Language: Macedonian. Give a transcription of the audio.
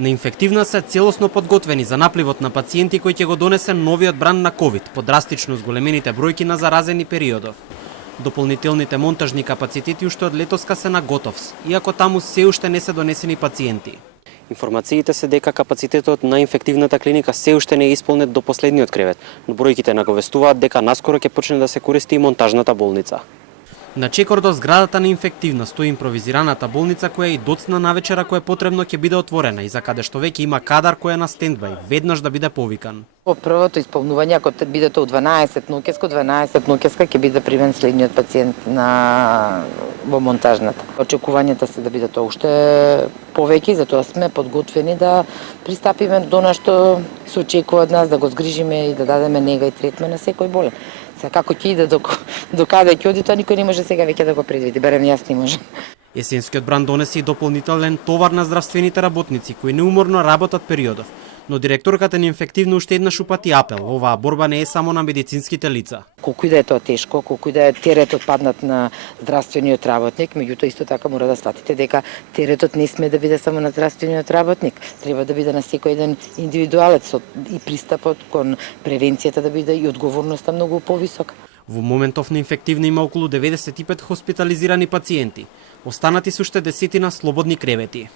На инфективна се целосно подготвени за напливот на пациенти кои ќе го донесе новиот бран на ковид по драстично зголемените бројки на заразени периодов. Дополнителните монтажни капацитети уште од летоска се на готовс, иако таму се уште не се донесени пациенти. Информациите се дека капацитетот на инфективната клиника се уште не е исполнет до последниот кревет, но бројките наговестуваат дека наскоро ќе почне да се користи и монтажната болница. На чекор до зградата на инфективна стои импровизираната болница која и доцна навечера која потребно ќе биде отворена и за каде што веќе има кадар кој е на стендбај, веднаш да биде повикан. По првото исполнување, ако биде тоа у 12 ноќеска ќе биде примен следниот пациент во монтажната. Очекувањата се да биде тоа уште повеќе, затоа сме подготвени да пристапиме до она што се очекува од нас, да го згрижиме и да дадеме нега и третман на секој болен. Сега како ќе иде до каде ќе оди, тоа никој не може сега веќе да го предвиди, барем јас не можам. Есенскиот бран донесе и дополнителен товар на здравствените работници кои неуморно работат периодов. Но директорката на инфективно уште еднаш упати апел. Оваа борба не е само на медицинските лица. Колку и да е тоа тешко, колку и да е теретот паднат на здравствениот работник, меѓутоа исто така мора да сватите дека теретот не сме да биде само на здравствениот работник, треба да биде на секој еден индивидуалец и пристапот кон превенцијата да биде и одговорноста многу повисока. Во моментов на инфективна има околу 95 хоспитализирани пациенти. Останати се уште десетина слободни кревети.